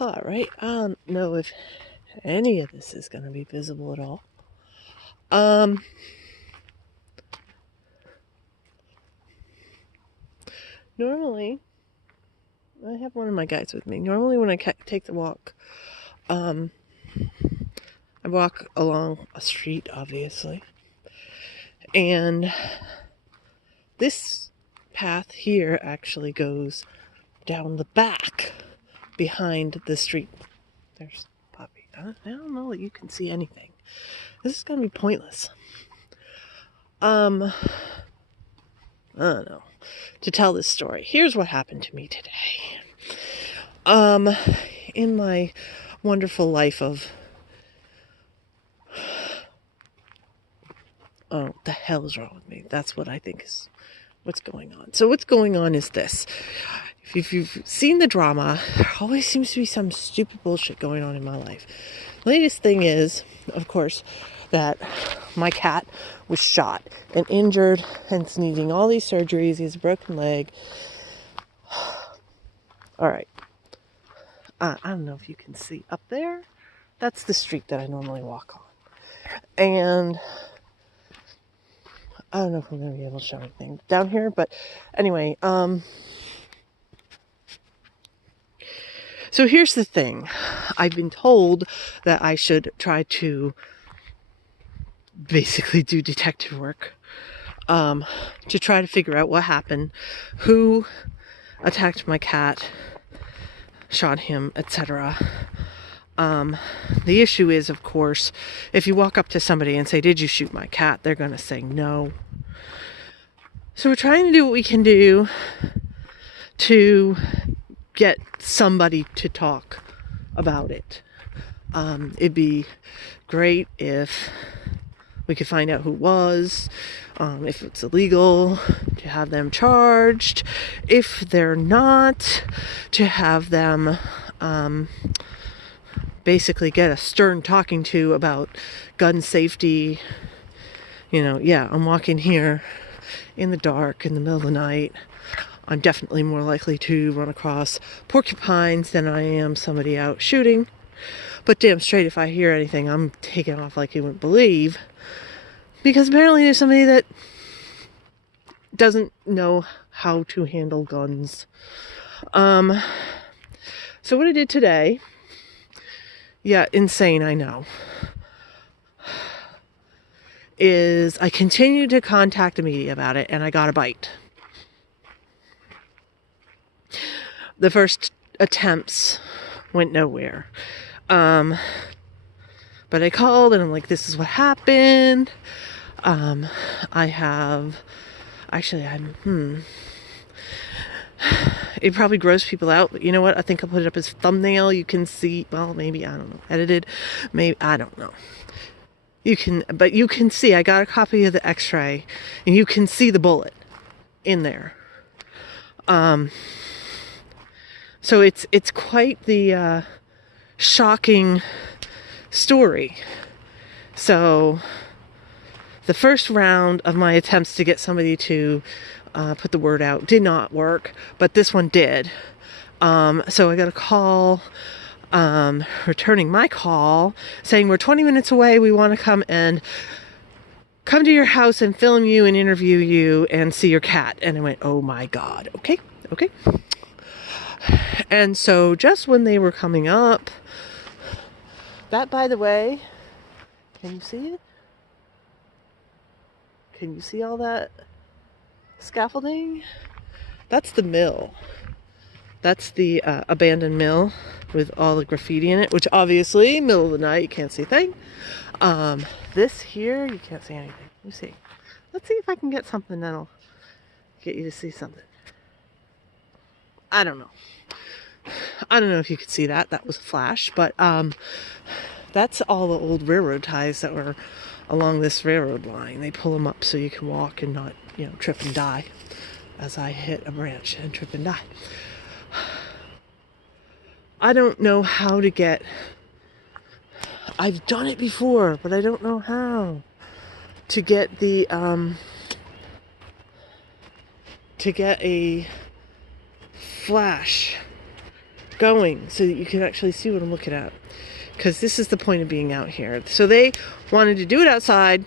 All right. I don't know if any of this is going to be visible at all. Normally, I have one of my guides with me. Normally, when I take the walk, I walk along a street, obviously, and this path here actually goes down the back behind the street. There's Poppy. I don't know that you can see anything. This is going to be pointless. I don't know. To tell this story, here's what happened to me today. In my wonderful life of... Oh, the hell is wrong with me? That's what I think is what's going on. So what's going on is this. If you've seen the drama, there always seems to be some stupid bullshit going on in my life. The latest thing is, of course, that my cat was shot and injured and needing all these surgeries. He has a broken leg. All right. I don't know if you can see up there. That's the street that I normally walk on. And I don't know if I'm going to be able to show anything down here, but anyway, so here's the thing. I've been told that I should try to basically do detective work, to try to figure out what happened, who attacked my cat, shot him, etc. The issue is, of course, if you walk up to somebody and say, "Did you shoot my cat?" they're going to say no. So we're trying to do what we can do to get somebody to talk about it. It'd be great if we could find out who it was, if it's illegal, to have them charged. If they're not, to have them basically get a stern talking to about gun safety. I'm walking here in the dark, in the middle of the night. I'm definitely more likely to run across porcupines than I am somebody out shooting. But damn straight, if I hear anything, I'm taking off like you wouldn't believe. Because apparently there's somebody that doesn't know how to handle guns. So what I did today, insane, I know, is I continued to contact the media about it, and I got a bite. The first attempts went nowhere. But I called and I'm like, this is what happened. It probably grossed people out, but you know what? I think I'll put it up as thumbnail. You can see, well, maybe, I don't know, edited, maybe, I don't know. You can see, I got a copy of the x-ray and you can see the bullet in there. So it's quite the shocking story. So the first round of my attempts to get somebody to put the word out did not work, but this one did. So I got a call, returning my call, saying we're 20 minutes away. We want to come to your house and film you and interview you and see your cat. And I went, oh my God. Okay. And so just when they were coming up, that, by the way, can you see it? Can you see all that scaffolding? That's the mill. That's the abandoned mill with all the graffiti in it, which obviously, middle of the night, you can't see a thing. This here, you can't see anything. Let me see. Let's see if I can get something that'll get you to see something. I don't know if you could see that. That was a flash, but that's all the old railroad ties that were along this railroad line. They pull them up so you can walk and not, trip and die, as I hit a branch and trip and die. I don't know how to get... I've done it before, but I don't know how to get the to get a flash going so that you can actually see what I'm looking at. Because this is the point of being out here. So they wanted to do it outside,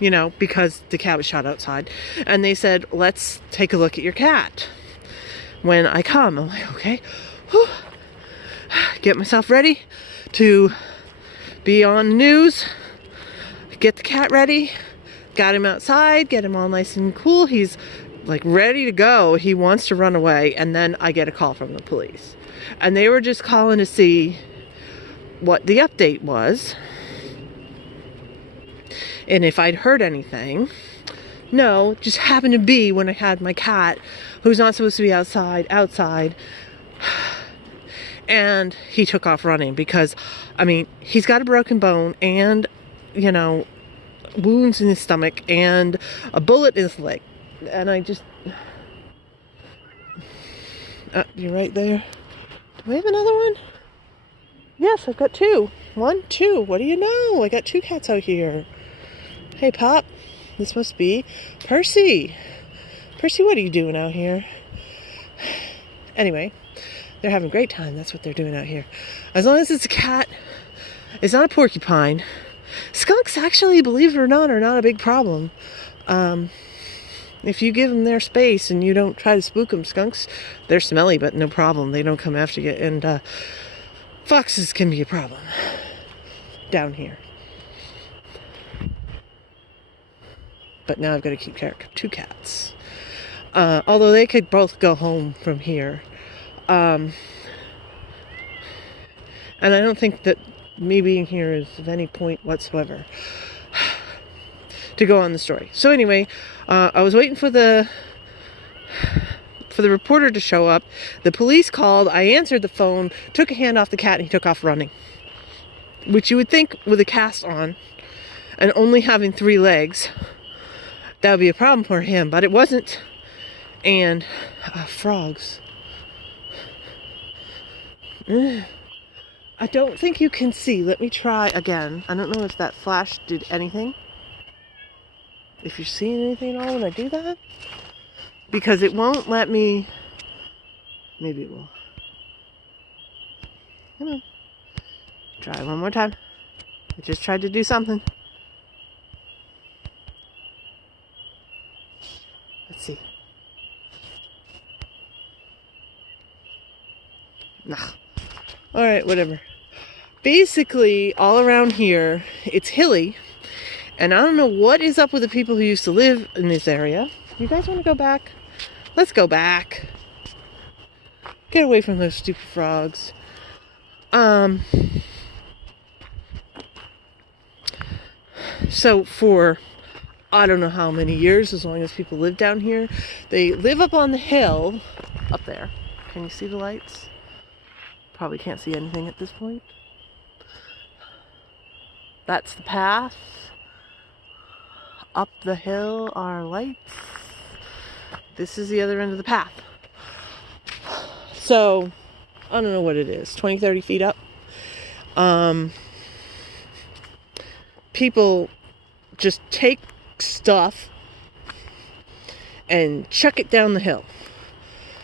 you know, because the cat was shot outside. And they said, let's take a look at your cat when I come. I'm like, okay. Whew. Get myself ready to be on the news. Get the cat ready. Got him outside. Get him all nice and cool. He's like ready to go. He wants to run away. And then I get a call from the police. And they were just calling to see what the update was and if I'd heard anything. No, it just happened to be when I had my cat, who's not supposed to be outside, and he took off running because, I mean, he's got a broken bone and, you know, wounds in his stomach and a bullet in his leg. And I just, you're right there. Do we have another one? Yes, I've got two. 1, 2. What do you know? I got 2 cats out here. Hey, Pop. This must be Percy. Percy, what are you doing out here? Anyway, they're having a great time. That's what they're doing out here. As long as it's a cat, it's not a porcupine. Skunks, actually, believe it or not, are not a big problem. If you give them their space and you don't try to spook them, skunks, they're smelly, but no problem. They don't come after you. And, foxes can be a problem down here. But now I've got to keep care of 2 cats. Although they could both go home from here. And I don't think that me being here is of any point whatsoever to go on the story. So anyway, I was waiting for the reporter to show up. The police called. I answered the phone, took a hand off the cat, and he took off running. Which you would think with a cast on and only having 3 legs, that would be a problem for him, but it wasn't. And frogs. I don't think you can see. Let me try again. I don't know if that flash did anything. If you're seeing anything at all when I do that. Because it won't let me. Maybe it will. Come on. Try one more time. I just tried to do something. Let's see. Nah. Alright, whatever. Basically, all around here, it's hilly. And I don't know what is up with the people who used to live in this area. You guys want to go back? Let's go back. Get away from those stupid frogs. So for I don't know how many years, as long as people live down here, they live up on the hill up there. Can you see the lights? Probably can't see anything at this point. That's the path. Up the hill are lights. This is the other end of the path. So, I don't know what it is, 20, 30 feet up. People just take stuff and chuck it down the hill.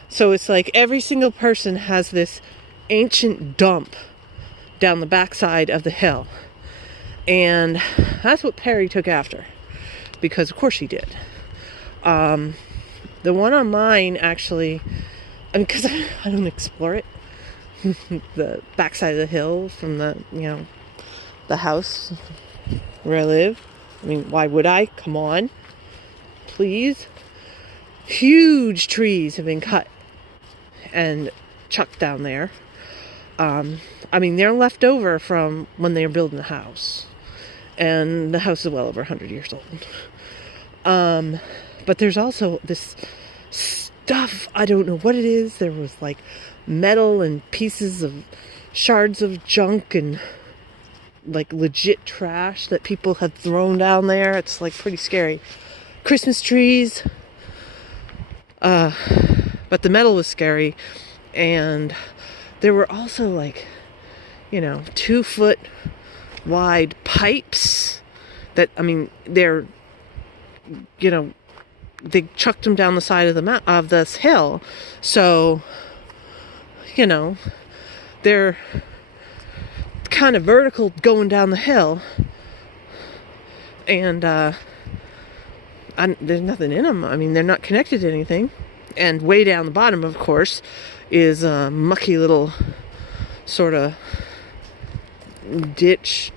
So it's like every single person has this ancient dump down the backside of the hill. And that's what Perry took after. Because of course he did. The one on mine actually, I mean, because I don't explore it. The backside of the hill from the, you know, the house where I live. I mean, why would I? Come on. Please. Huge trees have been cut and chucked down there. I mean, they're left over from when they were building the house. And the house is well over 100 years old. But there's also this stuff, I don't know what it is. There was like metal and pieces of shards of junk and like legit trash that people had thrown down there. It's like pretty scary. Christmas trees. But the metal was scary. And there were also like, you know, 2-foot wide pipes that, I mean, they're, you know, they chucked them down the side of the of this hill. So, you know, they're kind of vertical going down the hill. And there's nothing in them. I mean, they're not connected to anything. And way down the bottom, of course, is a mucky little sort of ditch,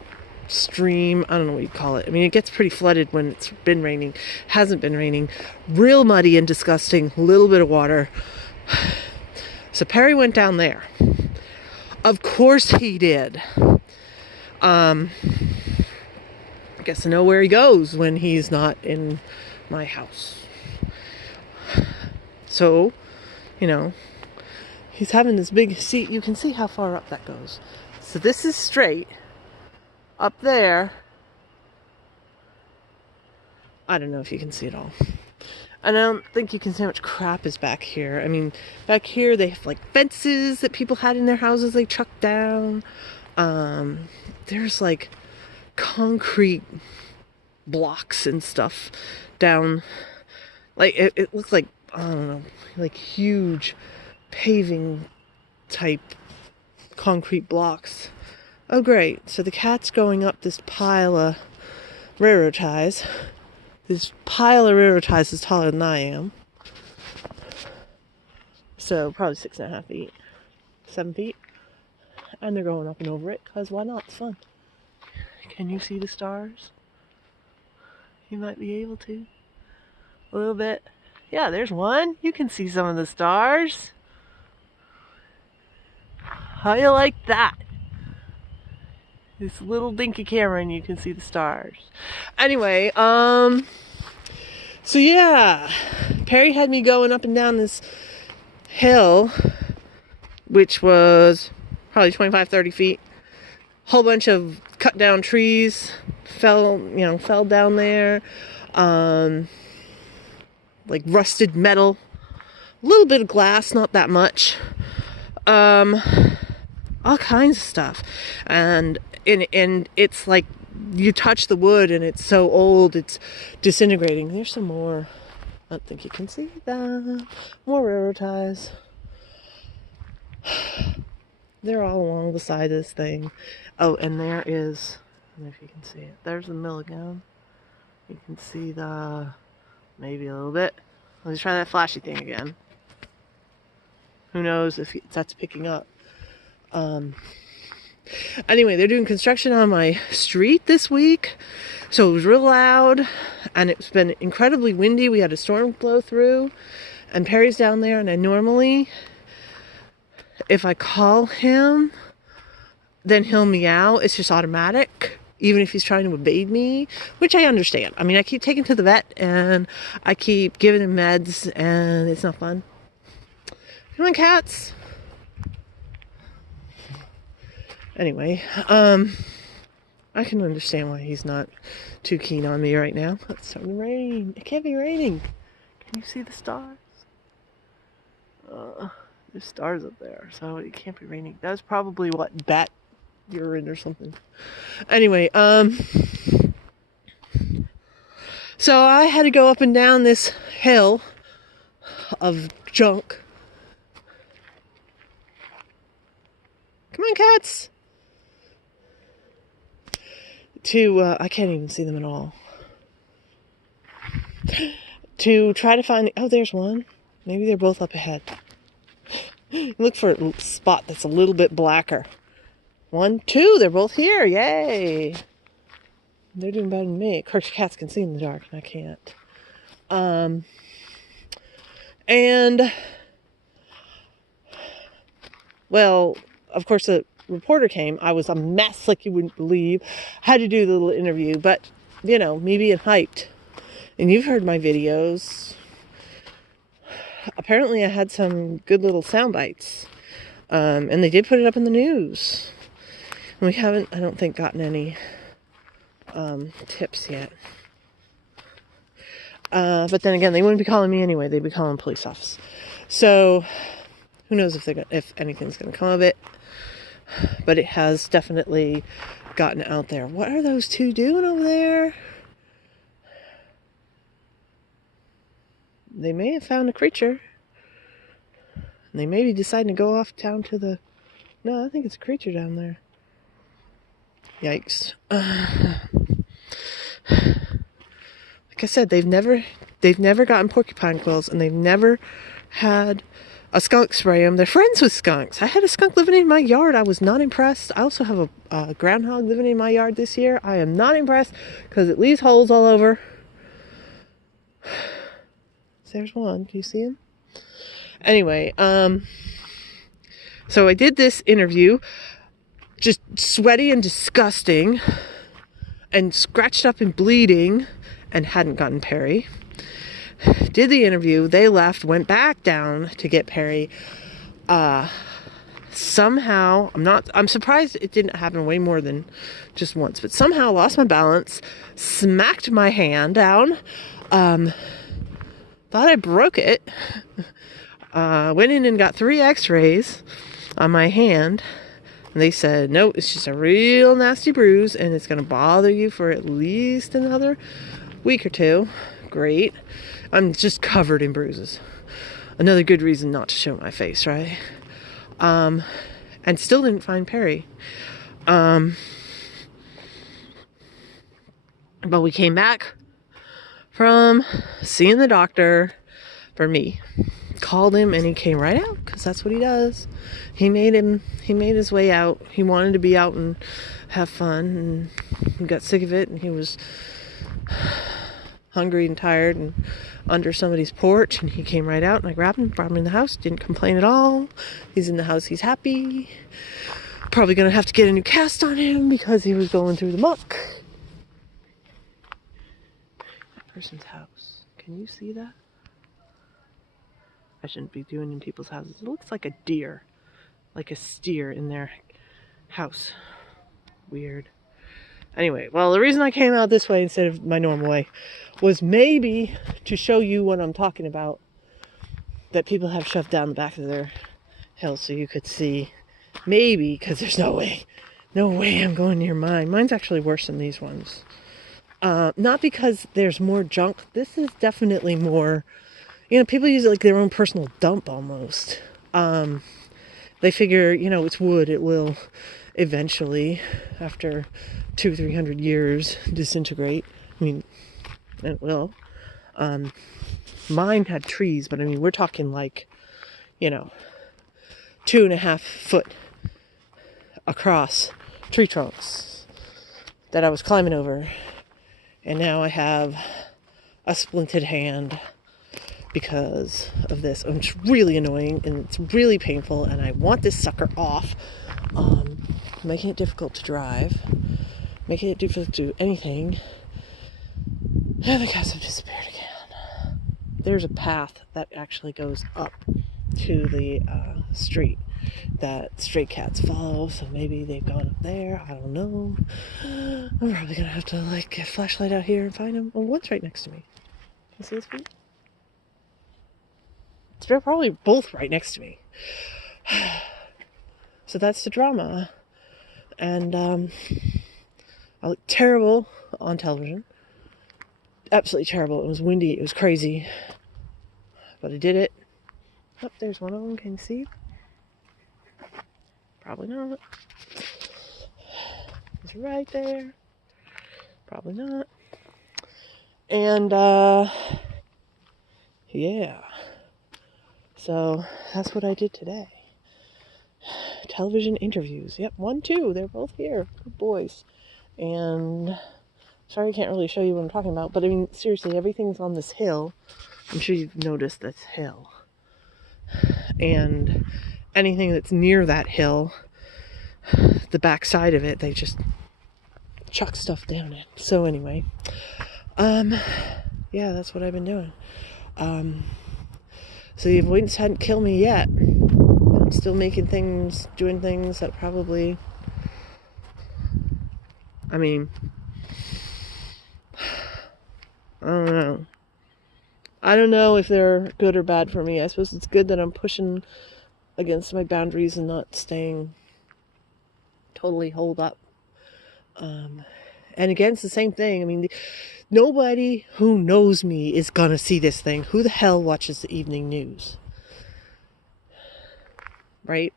stream. I don't know what you call it. I mean, it gets pretty flooded when it's been raining. Hasn't been raining. Real muddy and disgusting. Little bit of water. So Perry went down there. Of course he did. I guess I know where he goes when he's not in my house. So, you know, he's having this big seat. You can see how far up that goes. So this is straight. Up there, I don't know if you can see it all. And I don't think you can see how much crap is back here. I mean, back here they have like fences that people had in their houses they chucked down. There's like concrete blocks and stuff down. Like it looks like, I don't know, like huge paving type concrete blocks. Oh great, so the cat's going up this pile of railroad ties. This pile of railroad ties is taller than I am. So probably 6.5 feet, 7 feet. And they're going up and over it, because why not? It's fun. Can you see the stars? You might be able to. A little bit. Yeah, there's one. You can see some of the stars. How you like that? This little dinky camera and you can see the stars. Anyway, so yeah, Perry had me going up and down this hill, which was probably 25, 30 feet. Whole bunch of cut down trees fell down there. Like rusted metal, a little bit of glass, not that much. All kinds of stuff. And it's like you touch the wood and it's so old it's disintegrating. There's some more. I don't think you can see that. More railroad ties. They're all along the side of this thing. Oh, and there is, I don't know if you can see it. There's the mill again. You can see the, maybe a little bit. Let's try that flashy thing again. Who knows if that's picking up. Anyway, they're doing construction on my street this week. So it was real loud and it's been incredibly windy. We had a storm blow through and Perry's down there, and I normally, if I call him, then he'll meow. It's just automatic, even if he's trying to evade me, which I understand. I mean, I keep taking him to the vet and I keep giving him meds and it's not fun. Come on, cats. Anyway, I can understand why he's not too keen on me right now. It's starting to rain. It can't be raining. Can you see the stars? There's stars up there, so it can't be raining. That was probably what, bat urine or something. Anyway, so I had to go up and down this hill of junk. Come on, cats. I can't even see them at all. To try to find, oh, there's one. Maybe they're both up ahead. Look for a spot that's a little bit blacker. 1, 2, they're both here. Yay. They're doing better than me. Of course, cats can see in the dark and I can't. And, well, of course, the reporter came. I was a mess like you wouldn't believe. Had to do the little interview, but, you know, me being hyped. And you've heard my videos. Apparently I had some good little sound bites. And they did put it up in the news. And we haven't, I don't think, gotten any tips yet. But then again, they wouldn't be calling me anyway. They'd be calling police officers. So who knows if anything's going to come of it. But it has definitely gotten out there. What are those two doing over there? They may have found a creature. And they may be deciding to go off down to the... No, I think it's a creature down there. Yikes. Like I said, they've never gotten porcupine quills, and they've never had a skunk spray them. They're friends with skunks. I had a skunk living in my yard. I was not impressed. I also have a groundhog living in my yard this year. I am not impressed because it leaves holes all over. There's one. Do you see him? Anyway, so I did this interview, just sweaty and disgusting, and scratched up and bleeding, and hadn't gotten Perry. Did the interview, they left, went back down to get Perry. Somehow, I'm surprised it didn't happen way more than just once, but somehow lost my balance, smacked my hand down, thought I broke it, went in and got 3 x-rays on my hand, and they said, no, it's just a real nasty bruise, and it's going to bother you for at least another week or 2. Great. I'm just covered in bruises. Another good reason not to show my face, right? And still didn't find Perry. But we came back from seeing the doctor for me. Called him and he came right out because that's what he does. He made his way out. He wanted to be out and have fun, and he got sick of it, and he was hungry and tired and under somebody's porch, and he came right out, and I grabbed him, brought him in the house, didn't complain at all. He's in the house, he's happy. Probably gonna have to get a new cast on him because he was going through the muck. That person's house. Can you see that? I shouldn't be doing in people's houses. It looks like a deer, like a steer in their house. Weird. Anyway, well, the reason I came out this way instead of my normal way was maybe to show you what I'm talking about, that people have shoved down the back of their hill so you could see. Maybe, because there's no way I'm going near mine. Mine's actually worse than these ones. Not because there's more junk. This is definitely more, people use it like their own personal dump almost. They figure, it's wood. It will eventually, after 200-300 years, disintegrate. It will. Mine had trees, but we're talking like, 2.5 foot across tree trunks that I was climbing over. And now I have a splinted hand because of this. And it's really annoying and it's really painful, and I want this sucker off. Making it difficult to drive, making it difficult to do anything. And the cats have disappeared again. There's a path that actually goes up to the street that stray cats follow, so maybe they've gone up there. I don't know. I'm probably gonna have to get a flashlight out here and find them. Oh, one's right next to me. Can you see his feet? They're probably both right next to me. So that's the drama. And I look terrible on television. Absolutely terrible. It was windy. It was crazy. But I did it. Oh, there's one of them. Can you see? Probably not. It's right there. Probably not. And, yeah. So, that's what I did today. Television interviews. Yep, 1, 2. They're both here. Good boys. And sorry I can't really show you what I'm talking about, but seriously, everything's on this hill. I'm sure you've noticed this hill. And anything that's near that hill, the back side of it, they just chuck stuff down it. So anyway, yeah, that's what I've been doing. So the avoidance hadn't killed me yet. I'm still making things, doing things that probably, I don't know. I don't know if they're good or bad for me. I suppose it's good that I'm pushing against my boundaries and not staying totally holed up. And again, it's the same thing. Nobody who knows me is gonna see this thing. Who the hell watches the evening news? right?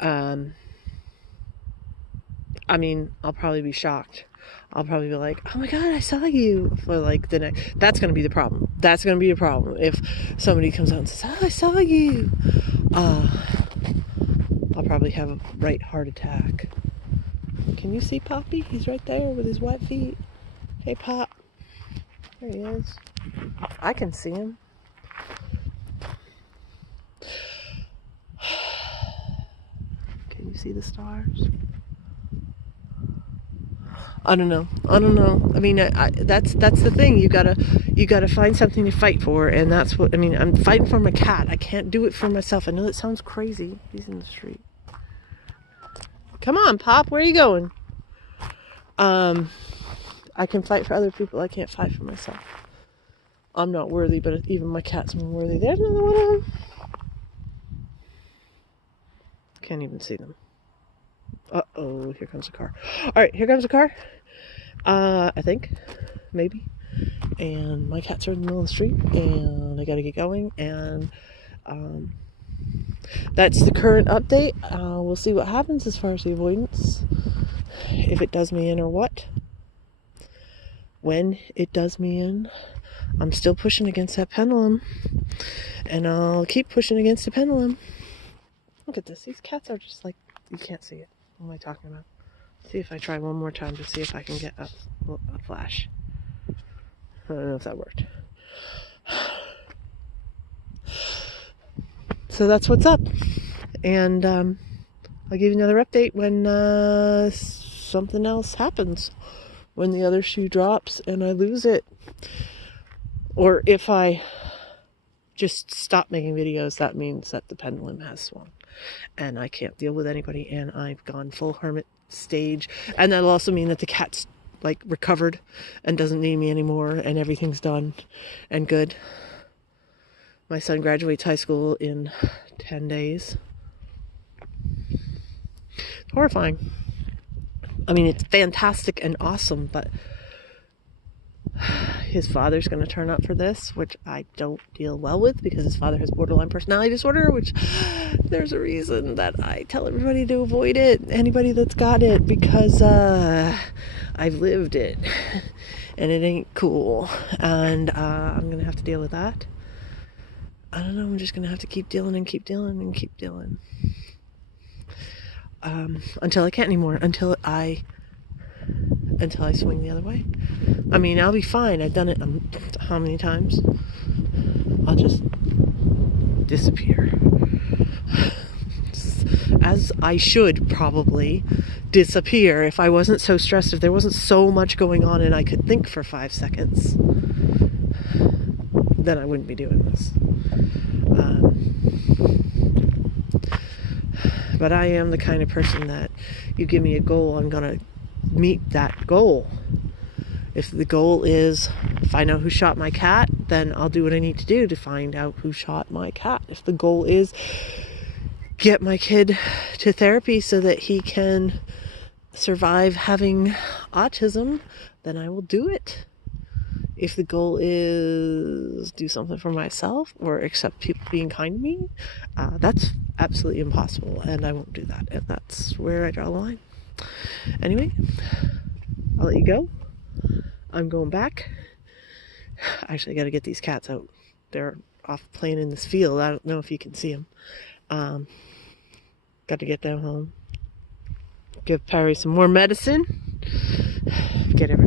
I mean, I'll probably be shocked. I'll probably be like, oh my God, I saw you for like the next. That's going to be the problem. That's going to be the problem. If somebody comes out and says, oh, I saw you. I'll probably have a right heart attack. Can you see Poppy? He's right there with his wet feet. Hey, Pop. There he is. I can see him. Can you see the stars? I don't know. I mean, that's the thing. You gotta find something to fight for, and that's what I mean. I'm fighting for my cat. I can't do it for myself. I know that sounds crazy. He's in the street. Come on, Pop. Where are you going? I can fight for other people. I can't fight for myself. I'm not worthy, but even my cat's more worthy. There's another one of them. Can't even see them. Uh-oh, here comes a car. All right, here comes a car. I think, maybe. And my cats are in the middle of the street, and I gotta get going. And that's the current update. We'll see what happens as far as the avoidance. If it does me in or what. When it does me in. I'm still pushing against that pendulum. And I'll keep pushing against the pendulum. Look at this. These cats are just like, you can't see it. What am I talking about? See if I try one more time to see if I can get a flash. I don't know if that worked. So that's what's up. And I'll give you another update when something else happens. When the other shoe drops and I lose it. Or if I just stop making videos, that means that the pendulum has swung. And I can't deal with anybody, and I've gone full hermit stage. And that'll also mean that the cat's like recovered and doesn't need me anymore, and everything's done and good. My son graduates high school in 10 days. It's horrifying. I mean, it's fantastic and awesome, but his father's going to turn up for this, which I don't deal well with because his father has borderline personality disorder, which there's a reason that I tell everybody to avoid it, anybody that's got it, because I've lived it and it ain't cool, and I'm going to have to deal with that. I don't know, I'm just going to have to keep dealing and keep dealing and keep dealing until I can't anymore, until I swing the other way. I mean, I'll be fine. I've done it how many times? I'll just disappear. As I should probably disappear if I wasn't so stressed, if there wasn't so much going on and I could think for 5 seconds, then I wouldn't be doing this. But I am the kind of person that you give me a goal, I'm going to meet that goal. If the goal is find out who shot my cat, then I'll do what I need to do to find out who shot my cat. If the goal is get my kid to therapy so that he can survive having autism, then I will do it. If the goal is do something for myself or accept people being kind to me, that's absolutely impossible, and I won't do that. And that's where I draw the line. Anyway, I'll let you go. I'm going back. Actually, I got to get these cats out. They're off playing in this field. I don't know if you can see them. Got to get them home. Give Perry some more medicine. Get everything